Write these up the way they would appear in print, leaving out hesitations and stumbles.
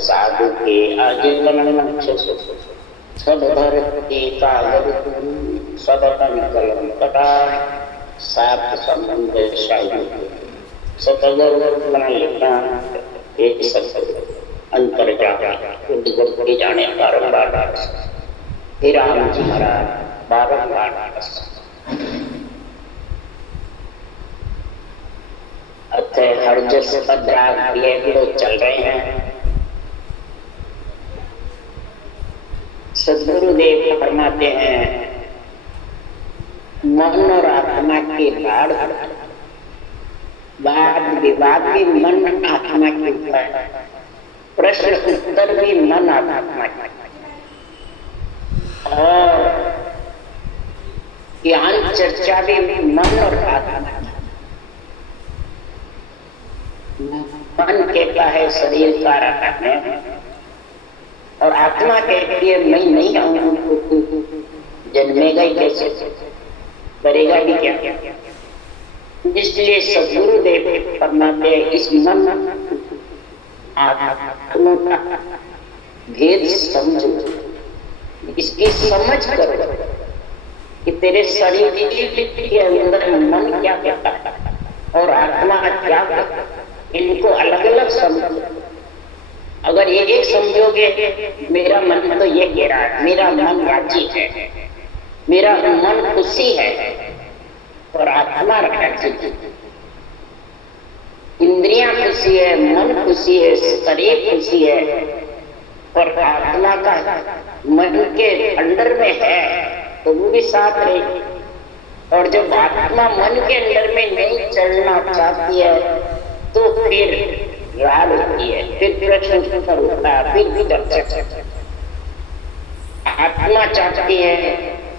साधु के आजीवन सब धरती कागज सब कलम कटा सात संबंध शाही सतगुरु लिखना एक अंतर जाने जाने बारंबार राम जी महाराज बारंबार हर जस पदराग ये लोग चल रहे हैं। सदगुरुदेव फरमाते हैं मन और आत्मा के वाद विवाद भी मन आत्मा के ऊपर, प्रश्न उत्तर भी मन आत्मा के, और ज्ञान चर्चा भी मन और आत्मा। मन कहता है शरीर का है और आत्मा कहती है मैं नहीं आऊंगा, जन्मेगा ही कैसे, करेगा भी क्या। इसलिए सदगुरुदेव फरमाते हैं इस मन आत्मा का भेद समझो, इसकी समझ करो कि तेरे शरीर के अंदर मन क्या कहता है और आत्मा क्या कहता है, इनको अलग अलग समझो। अगर ये एक समझोगे मेरा मन तो ये कह रहा है, मेरा मन राजी है, मेरा मन खुशी है और आत्मा राजी है, इंद्रियां खुशी है, मन खुशी है, शरीर खुशी है और आत्मा का मन के अंदर में है तो वो भी साथ रहेगी। और जब आत्मा मन के अंदर में नहीं चलना चाहती है तो फिर राग होती है, फिर प्रश्न उत्तर होता है, फिर भी चर्चा। आत्मा चाहती है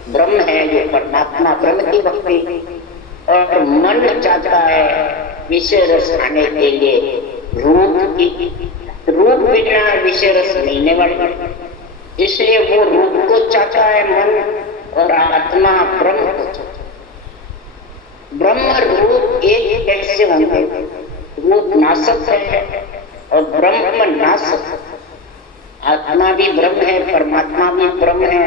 ब्रह्म है जो परमात्मा, ब्रह्म की भक्ति, और मन चाहता है विषय रस आने के लिए रूप की, रूप बिना विषय रस मिलने वाला, इसलिए वो रूप को चाहता है मन, और आत्मा ब्रह्म को चाहता है। ब्रह्म रूप एक कैसे होंगे, रूप नाशक है और ब्रह्म नाशक। आत्मा भी ब्रह्म है, परमात्मा भी ब्रह्म है,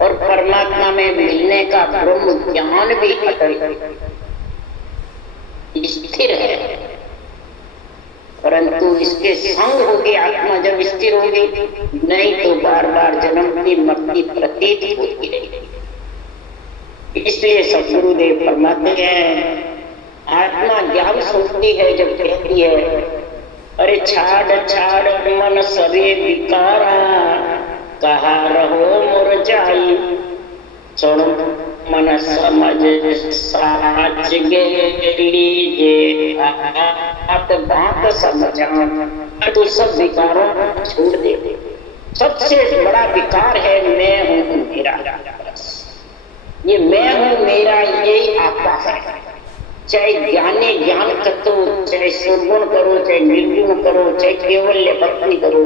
और परमात्मा में मिलने का ब्रह्म ज्ञान भी अटल स्थिर है, परंतु इसके संग होगी आत्मा जब स्थिर होगी, नहीं तो बार बार जन्म की मृत्यु प्रतीत होती रहेगी। इसलिए सदगुरुदेव फरमाते हैं आत्मा ज्ञान सुनती है जब कहती है अरे छाड़ छाड़ मन सभी विकारा, कहा रहो मुरझाई, सुन मन समझ साच लीजिए बात समझा, तो सब विकारों को छोड़ दे। सबसे बड़ा विकार है मैं हूँ मेरा, ये मैं हूँ मेरा यही आपका है। चाहे ज्ञानी ज्ञान करो, चाहे सुगुण करो, चाहे निर्गुण करो, चाहे केवल भक्ति करो,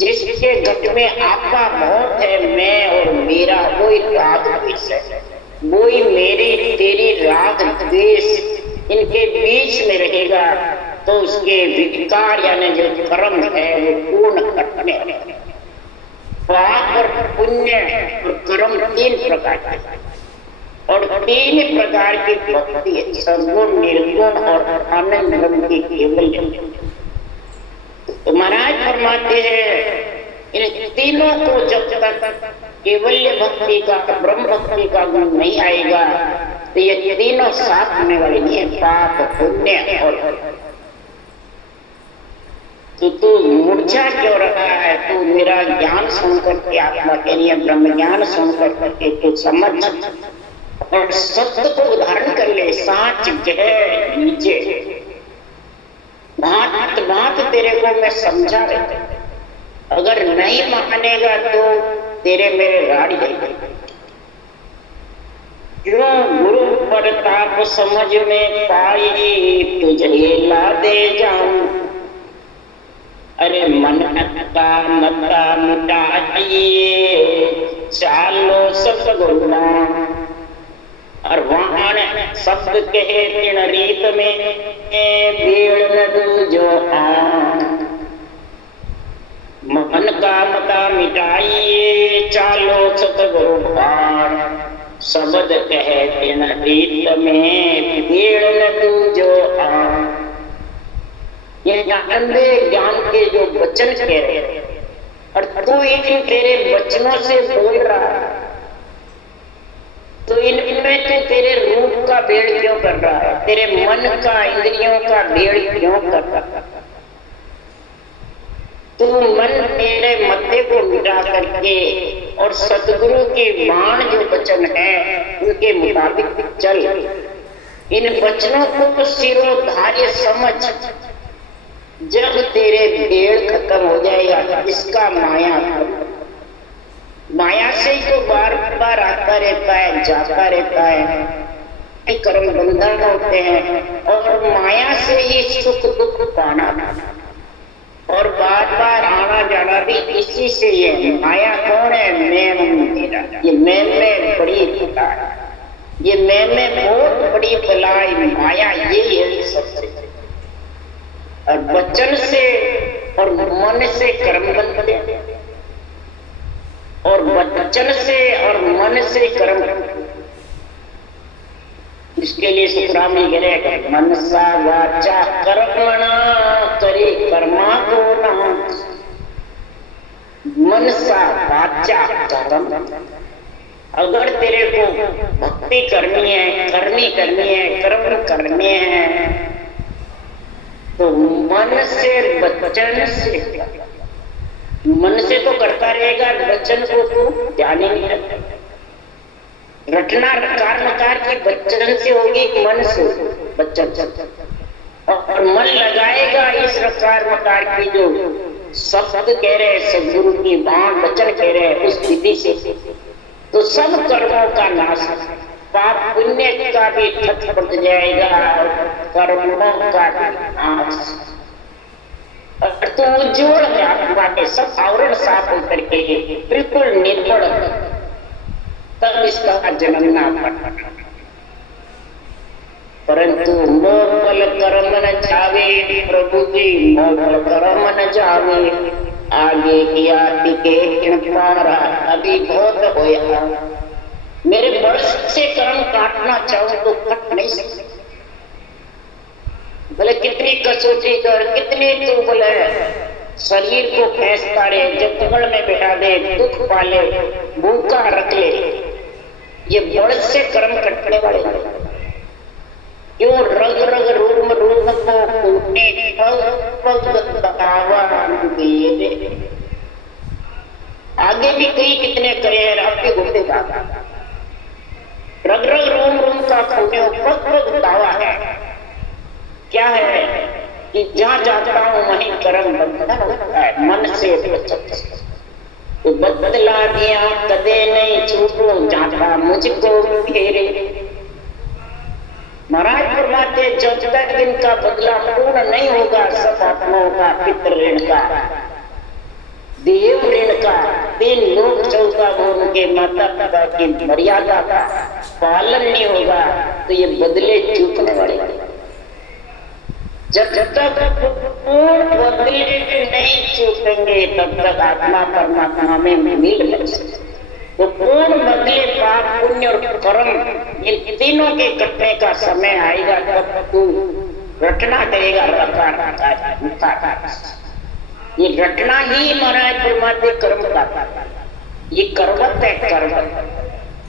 जिसके घट में आपका बहुत है मैं और मेरा, वही राग द्वेष है, वही मेरी तेरी राग द्वेष इनके बीच में रहेगा तो उसके विकार यानी जो कर्म है वो पूर्ण करने हैं। पाप और पुण्य और कर्म तीन प्रकार के, और तीन प्रकार की भक्ति है, सद्गुण निर्गुण और आनंद ब्रह्म की केवल। तो महाराज फरमाते हैं इन तीनों को जब तक केवल्य भक्ति का, ब्रह्म भक्ति का गुण नहीं आएगा तो ये तीनों साथ होने वाले नहीं है, पाप पुण्य और। तो तू मूर्छा क्यों रहा है, तू मेरा ज्ञान सुनकर के आत्मा के लिए ब्रह्म ज्ञान सुनकर के तू समझ और सत्य को उदाहरण कर ले, साच जय नीचे बात बात तेरे को मैं समझा रही, अगर नहीं मानेगा तो तेरे मेरे राड़ी जाएगी। क्यों गुरु प्रताप समझ में पाई, तुझे ला दे जाऊं, अरे मन का मता मिटाइए चालो सतगुरु, और वहां शब्द कहे तीन रीत में भीड़ न दूजो मन का मता मिटाइए, चालो सतगुरु भार, शब्द कहते न रीत में, पेड़ न दूजो आम। ये अंधे ज्ञान के जो वचन कह रहे हैं, और तू इन तेरे वचनों से बोल रहा है, तो इनमें तू तेरे रूप का भेड़ क्यों कर रहा है, तेरे मन का इंद्रियों का भेड़ क्यों कर रहा है? तू मन तेरे मत्थे को मिटा करके और सतगुरु के बाण जो वचन है उनके मुताबिक चल। इन वचनों को सिरोधार्य समझ, जब तेरे भेड़ खत्म हो जाएगा, इसका माया से ही तो बार बार आता रहता है, जाता रहता है, कर्म बंधन होते हैं, और माया से ही सुख दुख पाना, और बार बार आना जाना भी इसी से है। माया कौन है? मैं मेरा, ये मैं में बड़ी बला, ये मैं में बहुत बड़ी बलाई माया, ये है सबसे। और वचन से और मन से कर्म बनते हैं, और वचन से और मन से कर्म। इसके लिए सुखराम जी कह रहे हैं, मनसा वाचा कर्मणा करे कर्मा को न, मनसा वाचा कर्म। अगर तेरे को भक्ति करनी है, करनी है, कर्म करने हैं, तो मन से वचन से, मन से तो करता रहेगा, वचन को तो ध्यान ही नहीं रखता। रटना रकार की वचन से होगी, मन से वचन, और मन लगाएगा इस रकार मकार की जो शब्द कह रहे हैं, सदगुरु की बाण वचन कह रहे हैं, उस विधि से तो सब कर्मों का नाश, पाप पुण्य का भी ठक पड़ जाएगा, और कर्मों का नाश। और तो उज्ज्वल है आत्मा के सब आवरण साफ होकर के बिल्कुल निर्मल, तब इसका जन्म ना पड़ा। परंतु मोह कर्म न जावे, प्रभु जी मोह कर्म न जावे, आगे किया टिके किणपारा, अभी बहुत होया। मेरे वर्ष से कर्म काटना चाहूं तो कट नहीं सकते, बोले कितनी कसौटी कर, कितनी तू बोले शरीर को फैसता रहे, जंगल में बैठा दे, दुख पाले, भूखा रख ले, ये बड़ से कर्म कटने वाले। क्यों रग रग रूम रूम को कूटे, आगे भी कई कितने करे हैं, आपके घूमते का रग रग रूम रूम का खोने पग दावा है। क्या है कि जहां जाता हूं वहीं कर्म बंधन होता है, मन से तो बदला दिया कदे नहीं छूटो, जाता मुझको घेरे। महाराज फरमाते, जब तक इनका बदला पूर्ण नहीं होगा, सब आत्माओं का, पितृ ऋण का, देव ऋण का, 3 लोक 14 भुवन के माता पिता की मर्यादा का पालन नहीं होगा, तो ये बदले चूकने वाले। जब तक पूर्ण बदले नहीं चूकेंगे, तब तक आत्मा परमात्मा में मिल नहीं सकते। तो पूर्ण बदले पाप पुण्य और कर्म, इन तीनों के कटने का समय आएगा, तब तू रटना करेगा। ये रटना ही महाराज परमात्मा कर्म का, ये करवत है,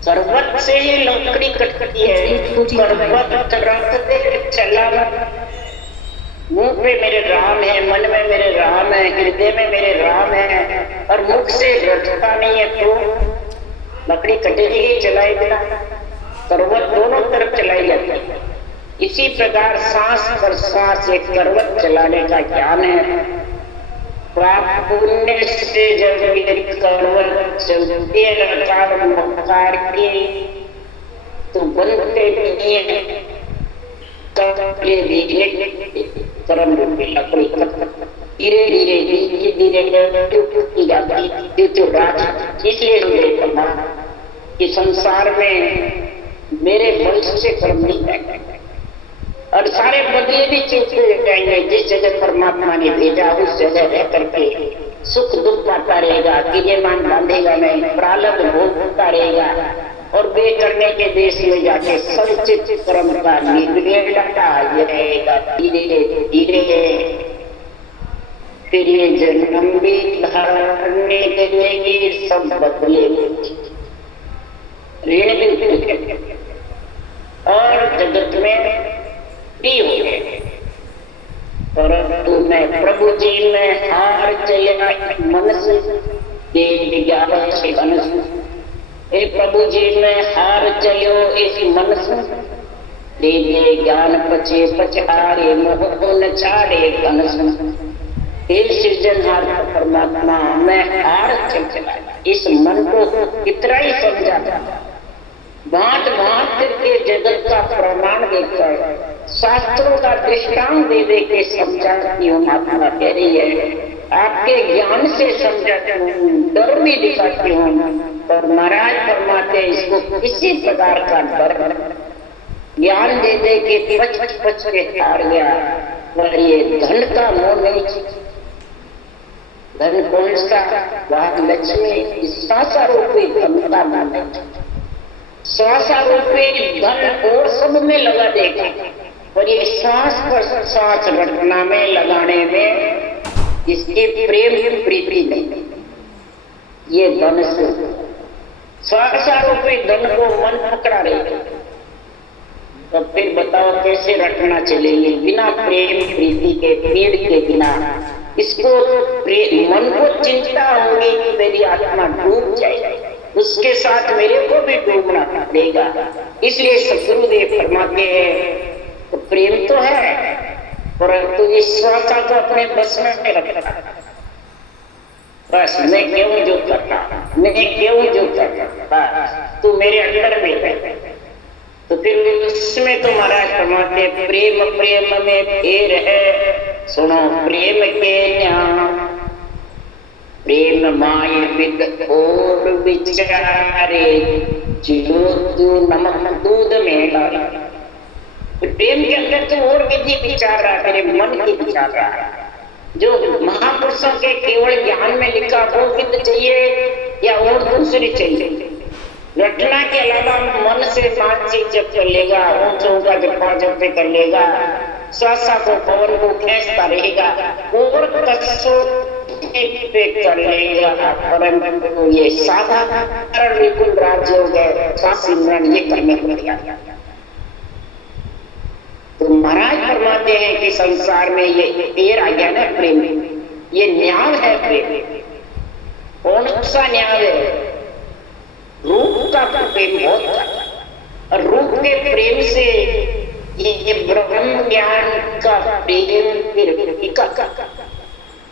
करवत से ही लकड़ी कटती है। करवत रखते चला, मुख में मेरे राम है, मन में मेरे राम है, हृदय में मेरे राम है, और मुख से रटता नहीं है, तो लकड़ी कटेगी ही, चलाई बिना। करवत दोनों तरफ चलाई जाती है। इसी प्रकार सांस पर सांस एक करवत चलाने का ज्ञान है। पाप पुण्य से जब मेरी करवत चलती है मकार की, तो बनते नहीं है कर्म रूपी लकड़ी, धीरे धीरे टूटती जाती। इसलिए कि संसार में मेरे वंश से कर्म नहीं है, और सारे बदले भी चूकते जाएंगे। जिस जगह परमात्मा ने भेजा उस जगह रह करके सुख दुख का कीर्यमान बांधेगा नहीं, प्रारब्ध भोगता रहेगा और वे करने के देश में जाके संचित कर्म का निर्णय जाएगा धीरे धीरे। फिर ये जन्म भी धारने देगी, सब बदले ऋण भी और जगत में भी हो गए। परंतु मैं प्रभु जी में हार चला मन से हे प्रभु जी में हार चलो इस मन से दे दे ज्ञान पचे पचारे मोह न छाड़े कन से। हे सृजनहार परमात्मा मैं हार चला इस मन को कितना ही समझा बांट बांट करके जगत का प्रमाण देकर शास्त्रों का दृष्टांत दे दे के समझाती हूँ। महात्मा कह रही है आपके ज्ञान से समझाती हूँ, डर भी दिखाती हूँ। और महाराज फरमाते इसको किसी प्रकार का डर ज्ञान दे दे के पच पच के हार गया। पर ये धन का मोह नहीं, धन कौन सा? वह लक्ष्मी सांसारूपी धन का मोह, सांसारूपी धन और सब में लगा देगा। और ये सांस पर सांस रटना में लगाने में इसकी प्रेम की प्रीति नहीं। ये धन से सांसारूपी धन को मन पकड़ा रही, तो फिर बताओ कैसे रटना चलेगी बिना प्रेम प्रीति के, पीड़ के बिना। इसको मन को चिंता होगी कि मेरी आत्मा डूब जाए, उसके साथ मेरे को भी डूबना पड़ेगा। इसलिए सद्गुरुदेव फरमाते हैं तो प्रेम तो है परंतु ईश्वर का तो अपने बस में रखता। बस मैं क्यों जो करता, मैं क्यों जो करता, तू मेरे अंदर में है। तो फिर उसमें तो महाराज फरमाते प्रेम प्रेम में फेर है, सुनो प्रेम के न्याय। प्रेम माय विद और विचारे जो तू नमक दूध में डाला। प्रेम के अंदर तो और विधि विचार रहा, तेरे मन की विचार रहा। जो महापुरुषों के केवल ज्ञान में लिखा वो विध चाहिए या और दूसरी चाहिए। रटना के अलावा मन से 5 चीज जब कर लेगा, ऊंचों का जपा जब कर लेगा, श्वासा को पवन को खींचता रहेगा और पे कर लेगा। परंतु ये साधारण बिल्कुल राज्य हो गए सिमरन ये करने को तैयार। तो महाराज फरमाते हैं कि संसार में ये पेड़ आ गया ना प्रेम, ये न्याय है प्रेम। कौन सा न्याय है? रूप का प्रेम बहुत था और रूप के प्रेम से ये ब्रह्म ज्ञान का प्रेम फिर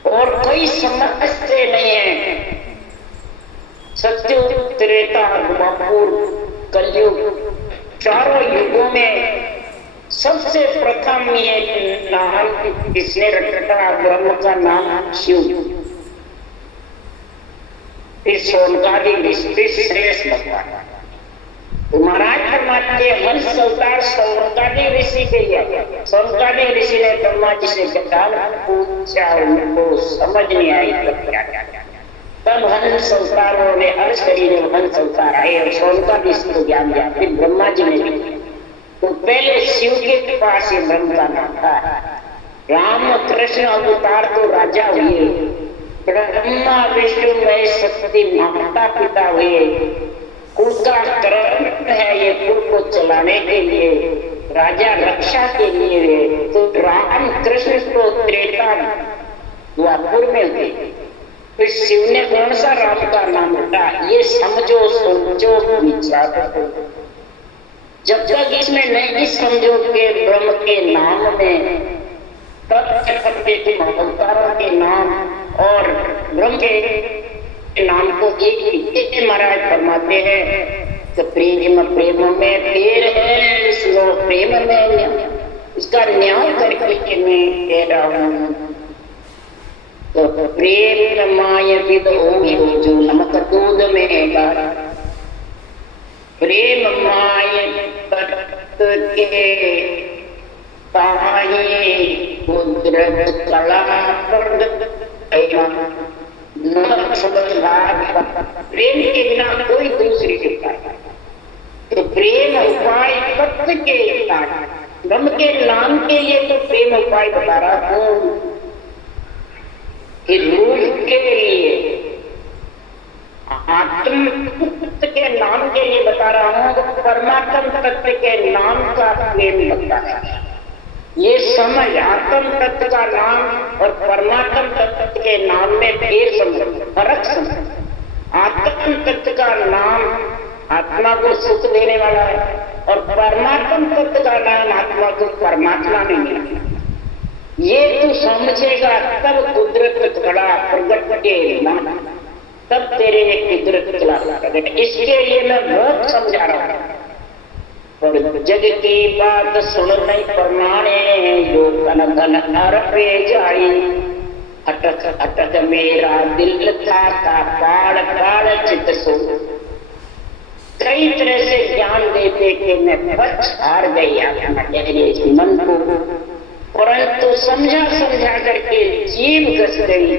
और कोई समझते नहीं है। सत्युग त्रेता द्वापर कलयुग चारों युगों में सबसे प्रथम ये नाम किसने रखा? ब्रह्म का नाम शिव। फिर सोनकादि ऋषि श्रेष्ठ भगवान। तो महाराज फरमाते हंस अवतार सोनकादि ऋषि के लिए। सोनकादि ऋषि ने ब्रह्मा जी से पूछा, उनको समझ नहीं आई तब क्या। तब हंस अवतारों ने अर्ज करी, हंस अवतार आए और सोनकादि ऋषि को ज्ञान दिया। फिर ब्रह्मा जी ने तो पहले शिव के पास ये ब्रह्म का नाम था। राम कृष्ण अवतार तो राजा हुए, ब्रह्मा विष्णु महेश सती माता पिता हुए। कुल का कर्म है ये कुल को चलाने के लिए, राजा रक्षा के लिए हुए। तो राम कृष्ण को त्रेता द्वापर में हुए। फिर शिव ने कौन सा राम का नाम रखा? ये समझो सोचो विचारो। जब तक इसमें नहीं समझो के ब्रह्म के नाम में के अवतारों के नाम और ब्रह्म के नाम को एक महाराज फरमाते हैं तो प्रेम प्रेम में फेर है, सुनो प्रेम में इसका न्याय करके मैं कह रहा हूँ। तो प्रेम माय विद जो नमक दूध में डाला, प्रेम माय तत्व के ताहे कुदरत कला नमक समझ भाग प्रेम के बिना कोई दूसरी उपाय। तो प्रेम उपाय तत्व के ब्रह्म के नाम के लिए तो प्रेम उपाय बता रहा हूं कि रूप के लिए आत्म तत्व के नाम के लिए बता रहा हूं, परमात्म तत्व के नाम का प्रेम बता है। ये समझ आत्म तत्व का नाम और परमात्म तत्व के नाम में फर्क समझ। आत्म तत्व का नाम आत्मा को सुख देने वाला है और परमात्म तत्व का नाम आत्मा को परमात्मा में मिला। ये तू समझेगा तब कुदरत कला प्रगट के नाम, तब तेरे कुदरत कला प्रगट। इसके लिए मैं बहुत समझा रहा हूं। और जग की बात सुन नहीं प्रमाणे, जो कन धन अर्पे जाई। अटक अटक मेरा दिल था पाड़ पाड़ चित सो। कई तरह से ज्ञान देते कि मैं पक्ष हार गई अपने मन को, परंतु समझा समझा करके जीव घस गई।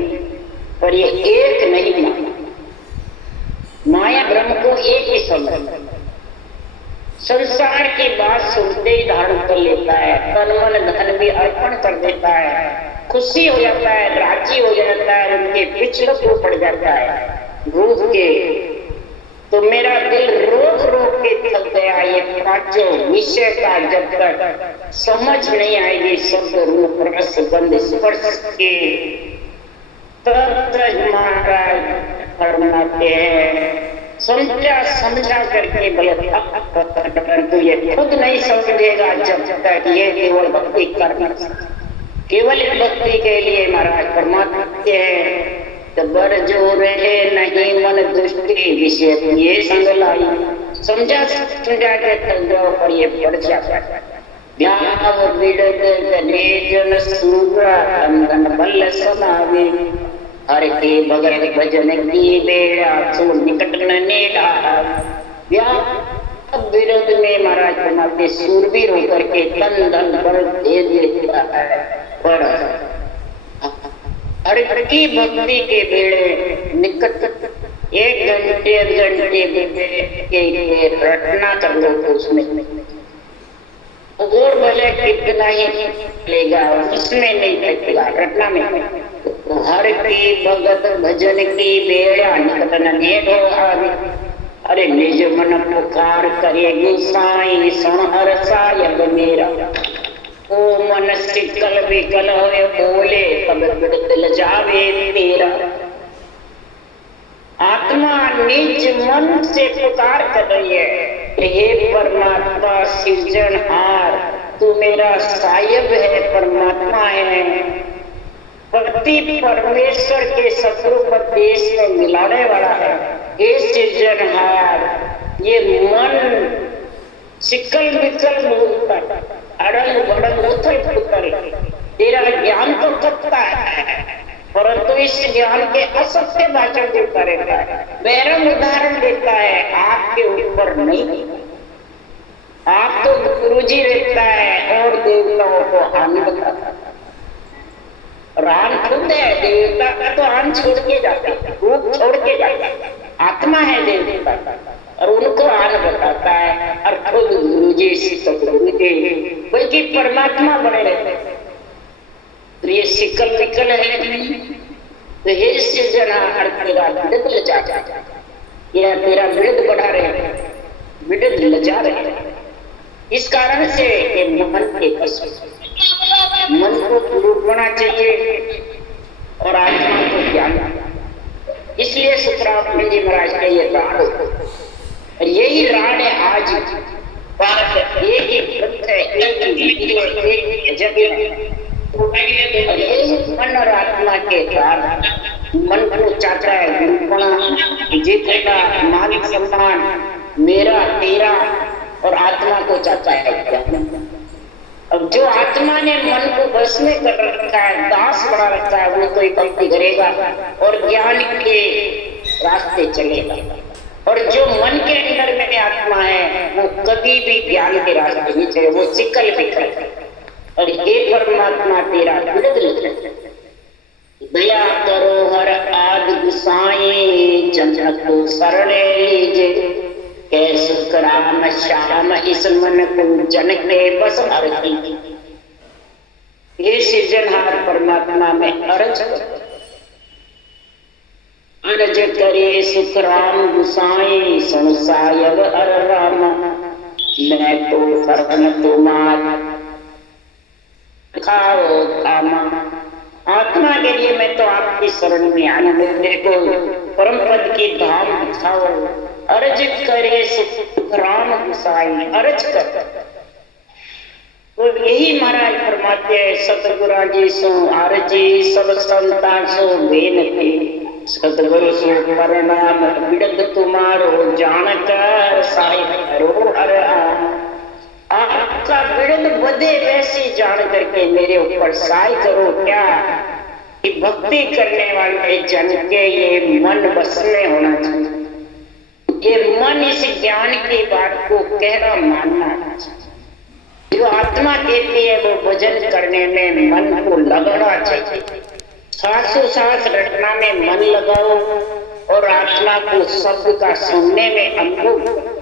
पर ये एक नहीं माना, माया ब्रह्म को एक ही समझ। संसार की बात सुनते ही धारण कर लेता है, तन मन धन भी अर्पण कर देता है, खुशी हो जाता है, राजी हो जाता है, उनके पिछड़क को पड़ जाता है रूप के। तो मेरा दिल रोक रोक के थक गया। ये पांचों विषय का जब तक समझ नहीं आएगी, शब्द रूप रस गंध स्पर्श के, तब तक महाराज फरमाते हैं समझा समझा करके बोले, परंतु ये खुद नहीं समझेगा जब तक ये केवल भक्ति करना। केवल भक्ति के लिए महाराज परमात्मा के हैं तो बर जो रहे नहीं मन दृष्टि विषय ये संग लाई। समझा समझा के थक जाओ पर ये बढ़ जाता है। व्याव विड़द जन सूरा अंगन बल समावे। हर के भगत भजन की बेड़ा सो निकट न नेड़ा। व्याव विरोध में महाराज बनाते सूरवीर होकर के तन धन बल दे देता है। पर हर की भक्ति के बेड़े निकट 1 घंटे 2 घंटे के रटना कर लो तो उसमें और भले कितना ही लेगा, उसमें नहीं थकेगा, रटना में। तो हर की भगत भजन की बेड़ा निकट न नेड़ो आवे। अरे निज मन पुकार करे गोसाई सुन हर सायब मेरा। ओ मन सिकल विकल होए बोले तब दिल जावे तेरा। आत्मा निज मन से पुकार कर रही है, हे परमात्मा सृजनहार, तू मेरा सायब है, परमात्मा है। पति परमेश्वर के शत्रुपत देश में मिलाने वाला है। हे सृजनहार, ये मन सिकल विकल होकर अड़ंग बड़ंग उथल पुथल, तेरा ज्ञान तो करता है परंतु इस ज्ञान के असत्य भाषण देता रहता है, वैरम उदाहरण देता है, आपके ऊपर नहीं। आप तो गुरुजी रहता है और देवताओं को हानि बताता है। राम खुद है, देवता का तो हानि छोड़ के जाता है, रूप छोड़ के जाता है। आत्मा है देवता और उनको आन बताता है और खुद गुरु जी बल्कि परमात्मा बने रहते हैं। तो ये सिकल विकल है तो हे सृजनहार तेरा विड़द लजा जा, या तेरा विड़द बढ़ा रहे, विड़द लजा रहे। इस कारण से मन के मन को रूपना चाहिए और आत्मा को ज्ञान। इसलिए सुखराम जी महाराज का ये राण और यही राण है आज एक ही है, एक ही जगह। और यही मन और आत्मा के कारण मन को चाहता है रूपना, जीतना, मान सम्मान मेरा तेरा, और आत्मा को चाहता है। अब जो आत्मा ने मन को बस में कर रखा है, दास बना रखा है, वो कोई भक्ति करेगा और ज्ञान के रास्ते चलेगा। और जो मन के अंदर में आत्मा है वो कभी भी ज्ञान के रास्ते नहीं चले, वो सिकल विकल है। और हे परमात्मा तेरा विड़द दया करो हर आदि गुसाई जनक शरणे लीजे, कै सुख राम श्याम इस मन को जन के बस हरती। ये सृजनहार परमात्मा में अर्ज अर्ज करे सुख राम गुसाई संसायब हर राम, मैं तो शरण तुम्हार खाओ धामा। आत्मा के लिए मैं तो आपकी शरण में आना, मेरे को परम पद की धाम दिखाओ। अर्ज करे सुख राम गुसाई, अर्ज कर। तो यही महाराज फरमाते हैं सतगुरु जी सो आरजी सब संता सो बेनती, सतगुरु सो प्रणाम बिड़द तुम्हारो जानकर साहिब करो हर आपका बिड़द बदे वैसी जान करके मेरे ऊपर सहाय करो। क्या कि भक्ति करने वाले जन के ये मन बस में होना चाहिए, ये मन इस ज्ञान की बात को गहरा मानना चाहिए। जो आत्मा कहती है वो भजन करने में मन को लगना चाहिए। सांसों सांस रटना में मन लगाओ और आत्मा को शब्द का सुनने में अनुभव करो।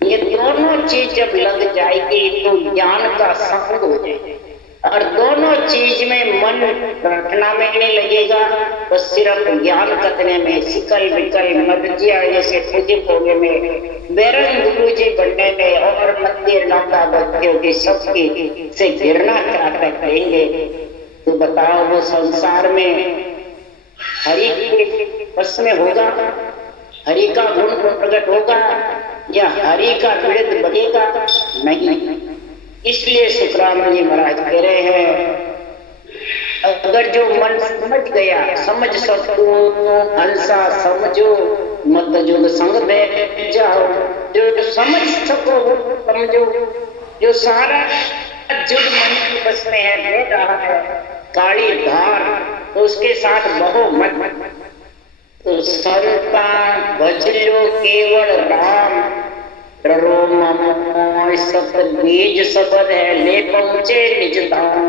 ये दोनों चीज जब लग जाएगी तो ज्ञान का संग हो जाएगा। और दोनों चीज में मन रखना में नहीं लगेगा तो सिर्फ ज्ञान कथने में सिकल विकल मर्जिया जैसे पूजी भोगे में बैरन गुरु जी बनने में और मंदिर नौका बच्चों की सबकी से गिरना चाहते करेंगे। तो बताओ वो संसार में हरि के बस में होगा, हरि का गुण प्रकट होगा या हरि का विरुद्ध बनेगा? नहीं। इसलिए सुखराम जी महाराज कह रहे हैं अगर जो मन समझ गया, समझ सको हंसा समझो मत जुग संग बैठ जाओ। जो समझ सको वो समझो, जो सारा जुग मन की बस में है बह रहा है काली धार, तो उसके साथ बहो मत। तो संता भज लो केवल राम, डरो ममोय सत बीज सबद है ले पहुंचे निज धाम।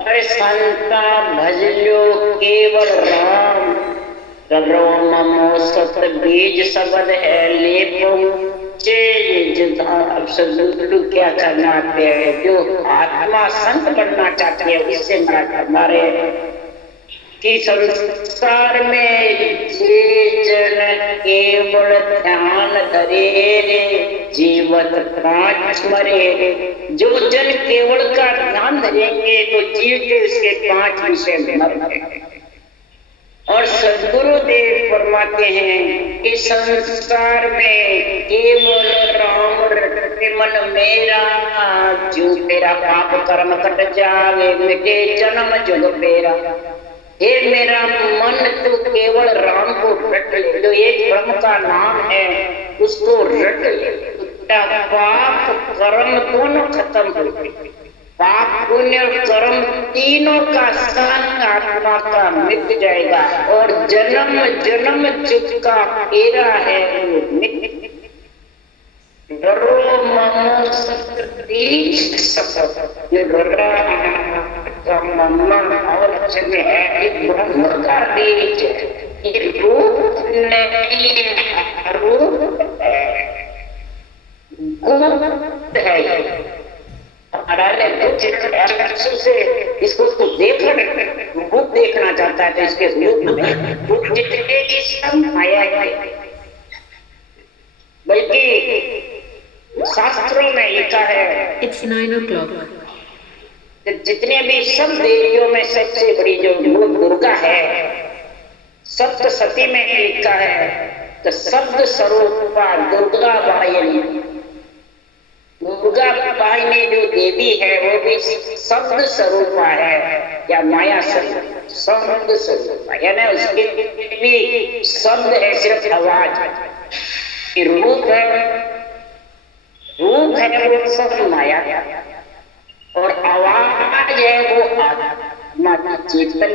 अरे संता भज लो केवल राम, डरो ममो सत बीज सबद है ले पहुंचे निज धाम। अब सदगुरु क्या करना चाहते हैं? जो आत्मा संत बनना चाहती है इससे हमारे कि संसार में जन केवल ध्यान धरे रे जीवन पांच मरे रे। जो जन केवल का ध्यान धरेंगे तो जीव के उसके पांच विषय में मरेंगे। और सदगुरुदेव फरमाते हैं कि संसार में केवल राम रटे मन मेरा, जो तेरा पाप कर्म कट जावे मिटे जन्म जुग पेरा। हे मेरा मन तो केवल राम को रट ले, जो एक ब्रह्म का नाम है उसको रट ले। पाप कर्म दोनों खत्म हो गए, पाप पुण्य और कर्म तीनों का संग आत्मा का मिट जाएगा और जन्म जन्म जिसका फेरा है वो मिट। डरो ममो सतीश सपथ, ये डरा और जगह है एक ब्रह्म का बीज, ये रूप नहीं रूप है, गुप्त है। से इसको तो देखना रूप देखना चाहता है तो इसके रूप में रूप जितने भी सब माया है। बल्कि शास्त्रों में लिखा है It's 9 o'clock. जितने भी सब देवियों में सबसे बड़ी जो दुर्गा है, सप्त सती में लिखा है तो शब्द स्वरूपा दुर्गा वाहिनी। दुर्गा वाहिनी जो देवी है वो भी शब्द स्वरूपा है या माया स्वरूप, शब्द स्वरूपा, यानी उसके भी शब्द है सिर्फ आवाज। रूप है वो सब माया और आवाज है वो आत्मा की चेतन।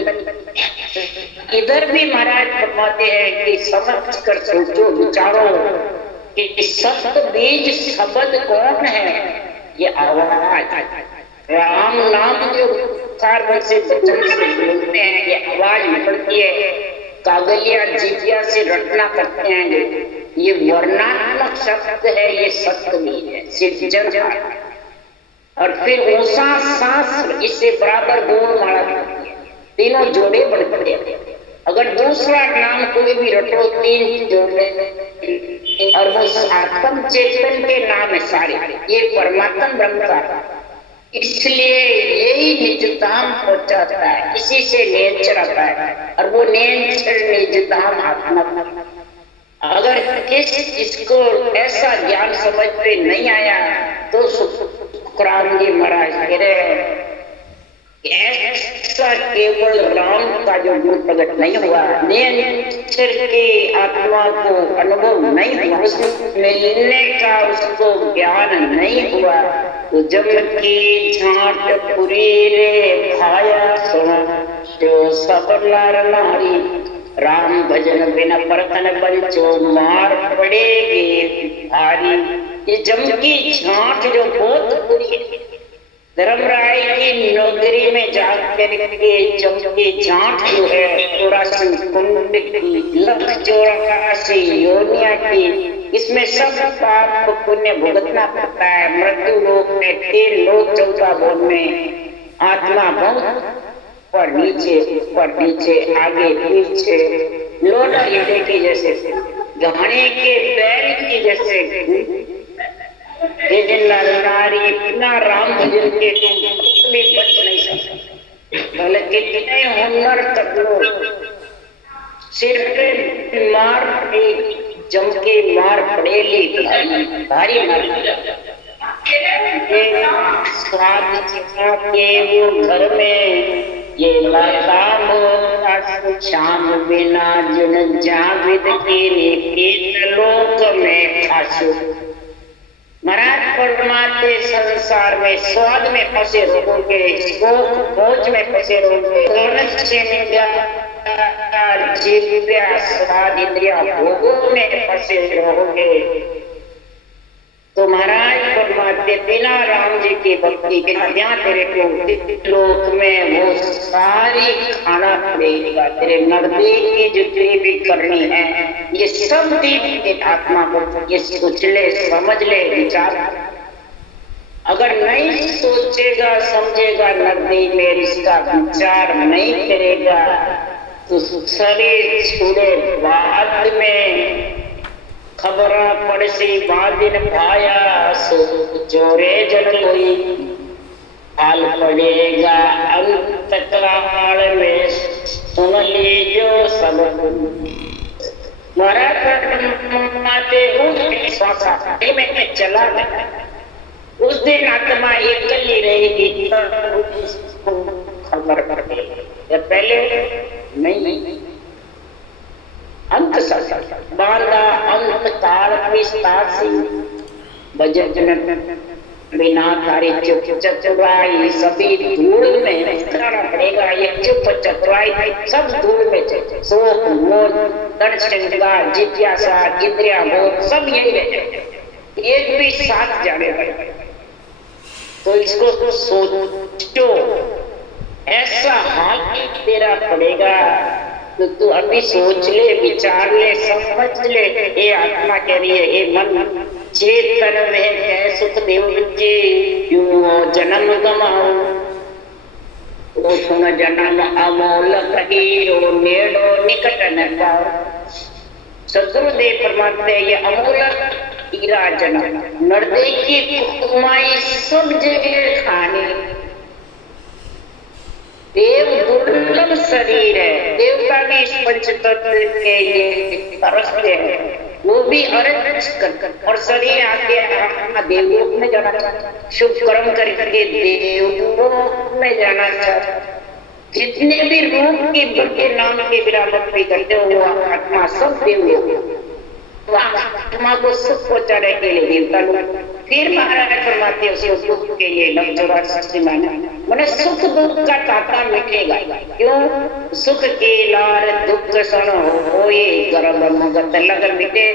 इधर भी महाराज फरमाते हैं कि समझ कर सोचो विचारो कि सत्य बीज शब्द कौन है? ये आवाज। राम नाम जो कार से वचन से बोलते हैं ये आवाज निकलती है कागलिया जिज्ञा से रटना करते हैं, ये वर्णात्मक शब्द है, ये सत्य भी है, सिर्जन है। और फिर ऊषा सांस इससे बराबर गुण माला, तीनों जोड़े बढ़ते हैं। अगर दूसरा नाम कोई भी रटो, तीन जोड़े, और वो आत्म चेतन के नाम है सारे, ये परमात्मा ब्रह्म का, इसलिए यही निजधाम पहुंचाता है, इसी से नेचर आता है, और वो नेचर निजधाम आत्मा। अगर इसको ऐसा ज्ञान समझ पे नहीं आया तो शुक्रान जी महाराज कह रहे हैं ऐसा केवल राम का जो गुण प्रकट नहीं हुआ, नेचर की आत्मा को अनुभव नहीं हुआ, उसमें मिलने का उसको ज्ञान नहीं हुआ, तो जब की झांट पूरी रे भाया सुनो जो सब नर नारी, राम भजन बिना परतन बंचो मार पड़ेगी भारी। ये जम की झांट जो बहुत बुरी है, धर्मराय की नगरी में जाकर के जम की झांट जो है 84 कुंड की, 184 योनिया की, इसमें सब पाप पुण्य भुगतना पड़ता है। मृत्यु लोक में 3 लोक 14 भोग में आत्मा बहुत पर नीचे आगे पीछे लोटा ईटे की जैसे, घाने के बैल की जैसे, नारी बिना राम भजन के तुम भी बच नहीं सकते, भले कितने हुनर तक लो, सिर पे मार जम के मार पड़ेगी भारी मार। स्वाद के वो घर में ये शाम बिना जुन जाविद के लोक में फांसू। महाराज परमात्मा संसार में स्वाद में फंसे रहोगे, भोज में फंसे रहोगे, स्वाद इंद्रिया भोगों में फंसे रहोगे। तो महाराज परमात्मा बिना राम जी की भक्ति के ध्यान तेरे को लोक में वो सारी खाना पड़ेगा, तेरे नजदीक की जितनी भी करनी है ये सब दीप आत्मा को ये सोच ले, समझ ले, विचार। अगर नहीं सोचेगा समझेगा नजदीक में इसका विचार नहीं करेगा तो शरीर छूड़े बाद में खबर पड़सी बादिन भाया सो चोरे जन कोई हाल पड़ेगा अंत काल में सुन लीजो सब। में चला गया उस दिन आत्मा अकेली रहेगी, खबर पड़ेगी, पहले नहीं। अंत बांधा अंत काल भजन बिना तारी चुप चतुराई सभी धूल में जाना पड़ेगा। ये चुप चतुराई सब धूल में, शोक मोह दर्शन जिज्ञासा इंद्रिया भोग सब यही रहे, एक भी साथ जाने पड़ेगा। तो इसको सोचो, ऐसा हाल तेरा पड़ेगा तो तू अभी सोच ले, विचार ले, समझ ले। ये आत्मा कह रही है, ये मन चेतन में है सुखदेव जी यूं जन्म गमाओ, वो सुन जन्म अमोल कहियो नेड़ो निकट न पाओ। सदगुरुदेव परमात्मा ये अमोलक हीरा जन्म नर्दे की कुमाई सब जगह खाने, देव दुर्लभ शरीर है, देवता भी इस पंचतत्व के लिए तरसते हैं, वो भी अरज कर और शरीर आके अपना देवलोक में जाना चाहता, शुभ कर्म करके देवलोक में जाना चाहता। जितने भी रूप के बड़े नाम के विरामत भी करते हो आत्मा सब देवलोक, आत्मा को सुख पहुंचाने के लिए देवता लोग। फिर महाराज फरमाते उसे सुख के लिए मैंने सुख दुख का ताता मिटेगा। क्यों? सुख के लार दुख सन होए गर्भ मुगत लगन मिटे।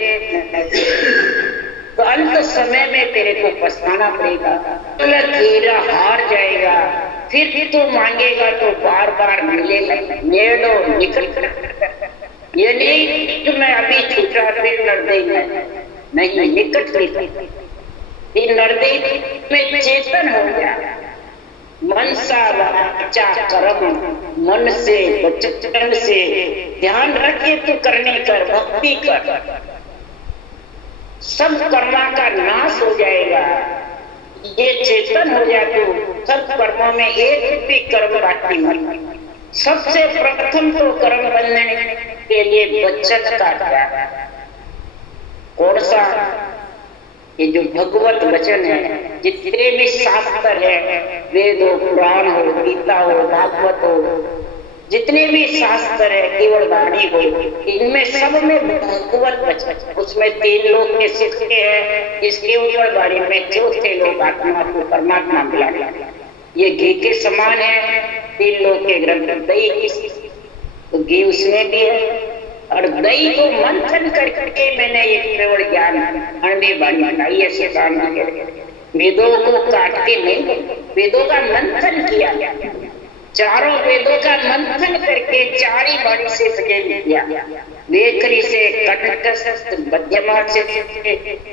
तो अंत समय में तेरे को पछताना पड़ेगा, तेरा हार जाएगा, फिर तो मांगेगा तो बार बार मिलेगा, नेड़ो निकल कर ये नहीं कि मैं अभी छूटा फिर नरदेई नहीं, निकट फिर नरदेई में चेतन हो गया। मनसा वाचा कर्म, मन से वचन से ध्यान रखे तो करने कर, भक्ति कर, सब कर्मा का नाश हो जाएगा। ये चेतन हो जाए तो सब कर्मों में एक भी कर्म बाकी नहीं। सबसे प्रथम तो कर्म बनने के लिए वचन का त्याग। कौन सा? ये जो भगवत वचन है, जितने भी शास्त्र है, वेद हो, पुराण हो, गीता हो, भागवत हो, जितने भी शास्त्र है, केवल वाणी हो, इनमें सब में भगवत वचन। उसमें 3 लोक के सुख के हैं, इसके ऊपर वाणी में चौथे लोग आत्मा को परमात्मा मिला। ये घी के समान है। 3 लोक के ग्रंथ, दही तो घी उसमें भी है, और दही को मंथन करके मैंने ये केवल ज्ञान अणवी वाणी बताई। ऐसे काम वेदों को काट के नहीं, वेदों का मंथन किया, चारों वेदों का मंथन करके 4 ही वाणी से सजे दिया। वेखरी से, कंठस्थ, मध्यमा से,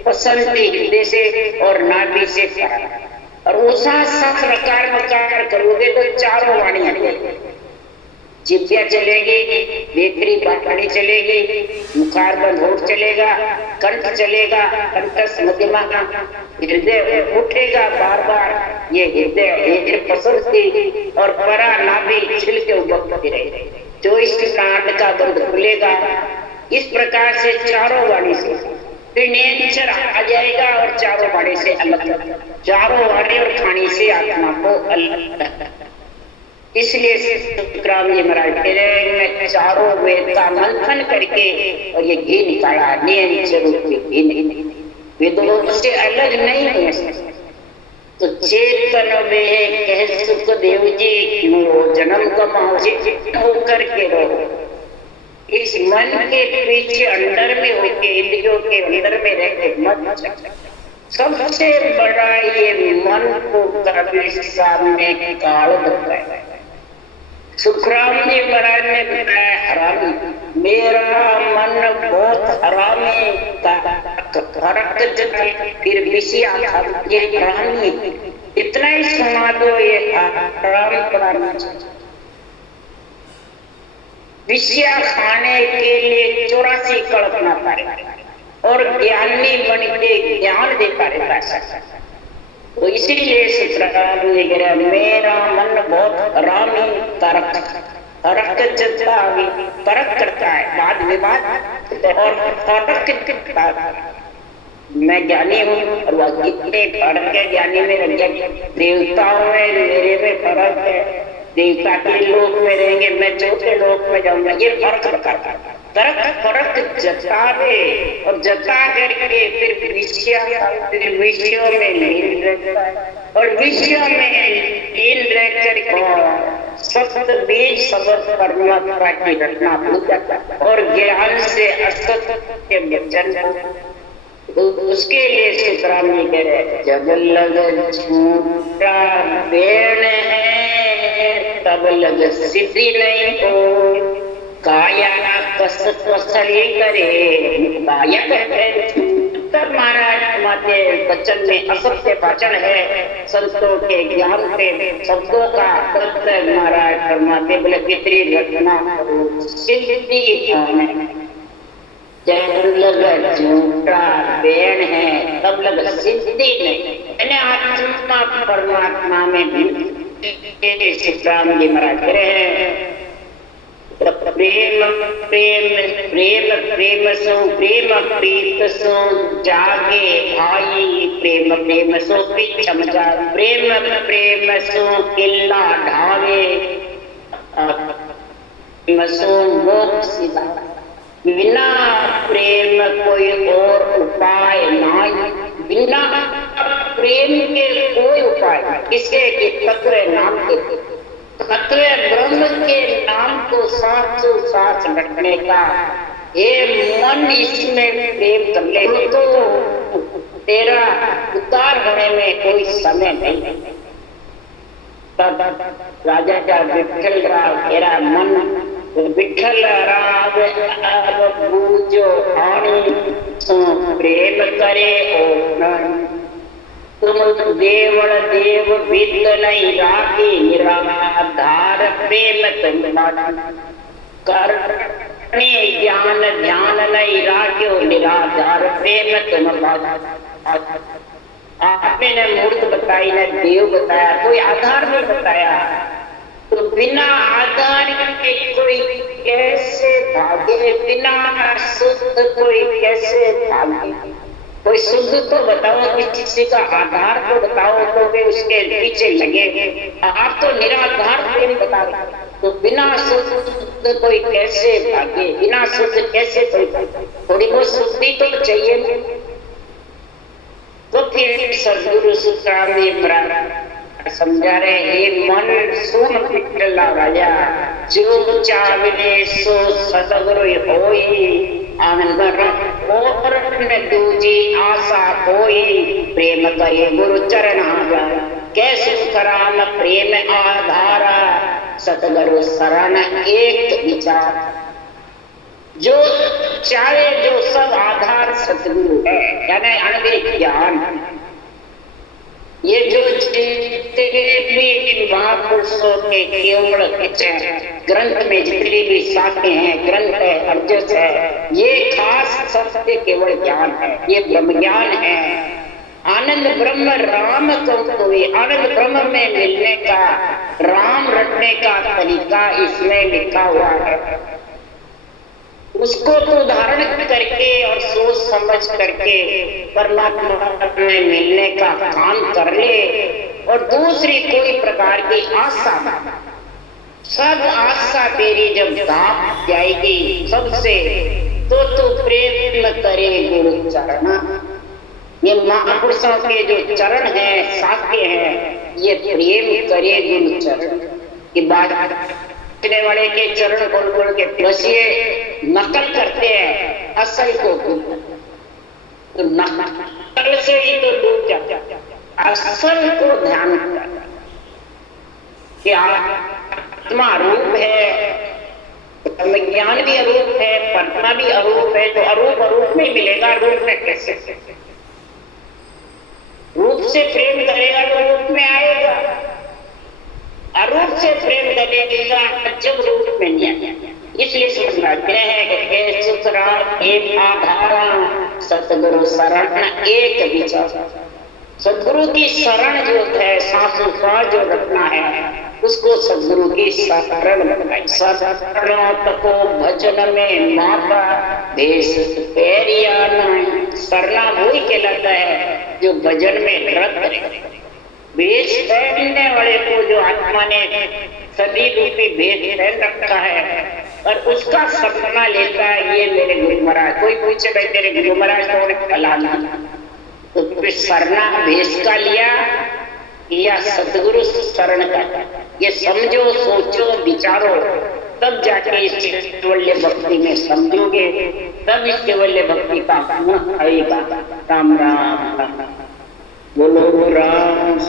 पसंती हृदय से और नाभि से। और उसा सहस्रकार मकार करोगे तो 4 वाणियां, जिभ्या चलेगी, वेखरी वाणी चलेगी, मुखार बंद होठ चलेगा, कंठ चलेगा, कंठस्थ मध्यमा, हृदय उठेगा बार बार। ये हृदय पसंदी और परा नाभि छिलके उपलब्ध रहे, 24 नाट का बंद खुलेगा। इस प्रकार से 4 वाणी से फिर नेचर आ जाएगा और 4 वाणी से अलग, 4 वाणी और खानी से आत्मा को अलग। इसलिए शुक्राम जी महाराज कह रहे हैं, मैं 4 वेद का मंथन करके और ये घी निकाला, नेचर रूप में घी नहीं, वेदों से अलग नहीं है। तो चेतन में कह सुखदेव जी, क्यों जन्म कमाओ, होकर के रहो। इस मन के पीछे अंदर में होके, इंद्रियों के अंदर में रहते मत। सबसे बड़ा ये मन को कभी सामने काल बताया। सुखराम जी महाराज ने बताया, हरामी मेरा मन बहुत हरामी का फिर विषया ये हरामी। इतना ही सुना दो, ये हराम बनाना। विषया खाने के लिए 84 कल्पना करे और ज्ञानी बन के ज्ञान देता रहता है। तो इसीलिए सुखराम जी कह रहे, मेरा मन बहुत हरामी तरक तरक करता है, वाद विवाद और फर्क। मैं ज्ञानी हूँ और वह कितने फर्क है ज्ञानी में रह गया। देवताओं में मेरे में फर्क है, देवता के लोक में रहेंगे, मैं चौथे लोक में जाऊंगा। ये फर्क बताता है। फर्क जतावे और जता करके फिर विषयों में लीन रहता है और विषयों में लीन रहकर सत्य बीज सबक परमात्मा की घटना भूल जाता है और ज्ञान से असत्य के वचन। तो उसके लिए सुखराम जी कह रहे, जब लग झूठा बेण है तब लग सिद्धि नहीं हो, काया कस कसली करे कायक है। तब महाराज माते वचन में असत्य वचन है, संतों के ज्ञान से शब्दों का तत्व महाराज फरमाते बोले कितनी घटना सिद्धि है। जब लग झूठा बेण है तब लग सिद्धि नहीं। आत्मा परमात्मा में श्री जी महाराज कह रहे हैं, प्रेम प्रेम प्रेम प्रेम सो प्रेम प्रीत सो जागे भाई, प्रेम प्रेम सो पिछम जा, प्रेम प्रेम सो किला ढावे, प्रेम सो मोक्ष सिधा। बिना प्रेम कोई और उपाय नहीं, बिना प्रेम के कोई उपाय नहीं। इसके तत्व नाम के तत्व ब्रह्म के नाम को साचो साच रखने का, ये मन इसमें प्रेम कर ले तो तेरा उद्धार होने में कोई समय नहीं। तब राजा का विठल राव तेरा मन विठल राग अब बूझो आणी सो प्रेम करे ओ तुम देवल देव विद नहीं रागी निराधार प्रेम तुम करने ज्ञान ध्यान नहीं राख्यो निराधार प्रेम तुम आपने न मूर्त बताई न देव बताया, कोई आधार नहीं बताया। तो बिना आधार के कोई कैसे भागे, बिना शुद्ध कोई कैसे भागे? कोई शुद्ध तो बताओ, किसी का आधार तो बताओ, तो वे उसके पीछे लगे। आप तो निराधार प्रेम बता रहे, तो बिना शुद्ध कोई कैसे भागे, बिना शुद्ध कैसे कोई? थोड़ी बहुत शुद्धि तो चाहिए। तो फिर सदगुरु सुखराम समझा रहे, हे मन सुन पिटला राजा, जो चावले सो सतगुरु होई, आनंद और दूजी आशा कोई, प्रेम करे गुरु चरण आगा, कैसे सुखराम प्रेम आधारा, सतगुरु शरण एक विचार। जो चाहे जो सब आधार सतगुरु है, यानी अनंत ज्ञान। ये जो जितने भी महापुरुषों के केवल ग्रंथ में जितनी भी शाखें हैं, ग्रंथ है, अर्जस है, ये खास सत्य केवल ज्ञान है, ये ब्रह्म ज्ञान है। आनंद ब्रह्म राम को कोई, आनंद ब्रह्म में मिलने का, राम रटने का तरीका इसमें लिखा हुआ है। उसको तो धारण करके और सोच समझ करके परमात्मा में मिलने का काम कर ले, और दूसरी कोई प्रकार की आशा, सब आशा तेरी जब दाप जाएगी सबसे, तो तू प्रेम करे गुरु चरण। ये महापुरुषों के जो चरण है, शाखे हैं, ये प्रेम करे गुरु चरण की बात वाले के चरण बोल बोल के बस ये नकल करते हैं असल को, तो नकल से ही तो डूब जाते, असल को ध्यान कि आत्मा अरूप है, ज्ञान भी अरूप है, परमा भी अरूप है, तो अरूप अरूप में मिलेगा, रूप में कैसे? रूप से प्रेम करेगा तो रूप में आएगा, अरूप से प्रेम करेगा जब रूप में नहीं आएगा। इसलिए समझाते हैं कि सुखराम एक आधारा, सतगुरु शरण एक विचार। सदगुरु की शरण जो है, सांसों जो रखना है, उसको सदगुरु की शरण बनाई। शरण तको भजन में माता देश पैरिया नहीं, शरणा वही कहलाता है जो भजन में रत रहे। भेष पहनने वाले को जो आत्मा ने सदी रूपी भेष पहन रखा है और उसका सपना लेता है, ये मेरे गुरु महाराज। कोई पूछे भाई तेरे गुरु महाराज तो फलाना, तो फिर शरणा भेष का लिया या सतगुरु शरण का? ये समझो, सोचो, विचारो, तब जाके इस केवल्य भक्ति में समझोगे, तब इस केवल्य भक्ति का आएगा। राम राम बोलो राम।